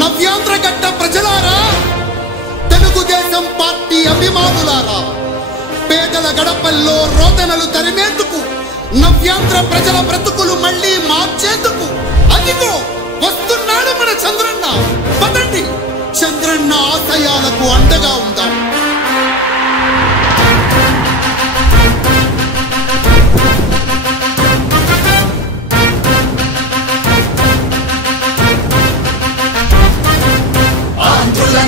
నవ్యాంధ్రగడ్డ ప్రజలారా, తెలుగుదేశం పార్టీ అభిమానులారా, పేదల గడపల్లో రోదనలు తరిమేందుకు, నవ్యాంధ్ర ప్రజల బ్రతుకులు మళ్లీ మార్చేందుకు అదిగో వస్తున్నాడు మన చంద్రన్న. పదండి, చంద్రన్న ఆశయాలకు అండగా ఉందాం.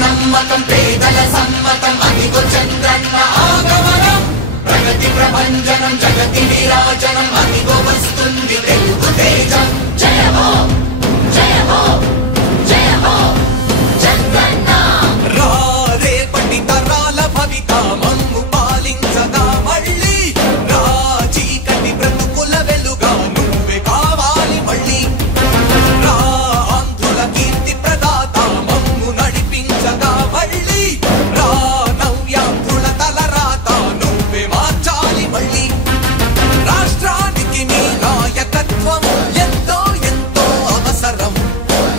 నమ్మకం పేదల సమ్మతం అదిగో చంద్రన్న ఆగమనం. ప్రగతి ప్రభంజనం జగతి విరాజనం అదిగో వస్తుంది తెలుగు తేజం. జయ హో జయ హో జయ హో చంద్రన్న. రేపటి తరాల భవిత మమ్ము పాలించగా మళ్ళీ, చీకటి బ్రతుకుల వెలుగా నువ్వే కావాలి మళ్ళీ. ఆంధ్రుల కీర్తి ప్రదాత మమ్ము నడిపించగా మళ్ళీ, నవ్యాంధ్రుల తలరాత నువ్వే మార్చాలి మళ్ళీ. రాష్ట్రానికి నీ నాయకత్వం ఎంతో ఎంతో అవసరం.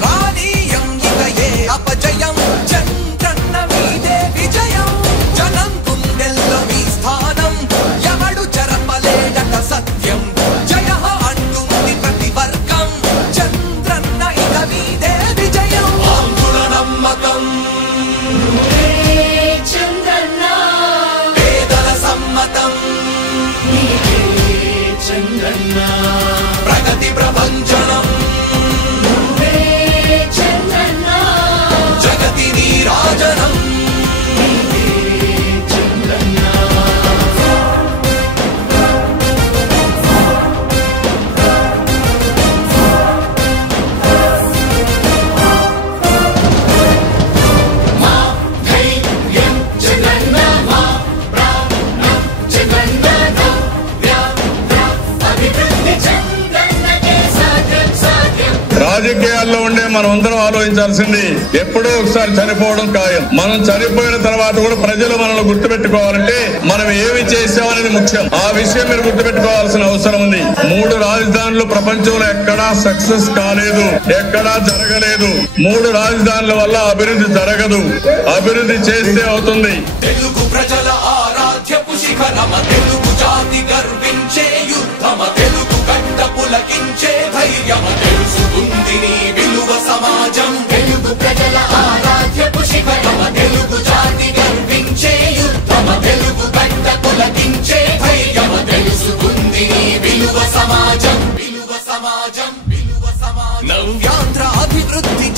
రానీయం ఇక ఏ అపజయం, చంద్రన్న మీదే విజయం. జనం గుండెల్లో మీ స్థానం, ఎవడు చెరపలేడట సత్యం. జయ అంటుంది ప్రతి వర్గం, చంద్రన్న ఇక మీదే విజయం. ఆంధ్రుల నమ్మకం చంద్రన్న, పేదల సమ్మతం చంద్రన్న, ప్రగతి ప్రభంజనం చంద్రన్న, జగతి నీరాజనం చంద్రన్న. మా ధైర్యం చంద్రన్న, మా ప్రాణం చంద్రన్న, అభివృద్ధి చంద్రన్నకే సాధ్యం సాధ్యం. రాజకీయాల్లో ఉండే మనం అందరం ఆలోచించాల్సింది, ఎప్పుడో ఒకసారి చనిపోవడం ఖాయం. మనం చనిపోయిన తర్వాత కూడా ప్రజలు మనల్ని గుర్తుపెట్టుకోవాలంటే మనం ఏమి చేసామనేది ముఖ్యం. ఆ విషయం మీరు గుర్తుపెట్టుకోవాల్సిన అవసరం ఉంది. 3 రాజధానులు ప్రపంచంలో ఎక్కడా సక్సెస్ కాలేదు, ఎక్కడా జరగలేదు. 3 రాజధానుల వల్ల అభివృద్ధి జరగదు, అభివృద్ధి చేస్తే అవుతుంది. తెలుగు ప్రజల ఆరాధ్యపు శిఖరమ, తెలుగు జాతి గర్వించే యుద్ధమ, తెలుగు గడ్డ పులకించే ధైర్యమ, తెలుసుకుంది నీ విలువ సమాజం. తెలుగు ప్రజల ఆరాధ్యపు శిఖరమ, తెలుగు జాతి గర్వించే యుద్ధమ, తెలుగు గడ్డ పులకించే ధైర్యమ, తెలుసుకుంది నీ విలువ సమాజం. విలువ సమాజం, విలువ సమాజం. నవ్యాంధ్ర అభివృద్ధి